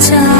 자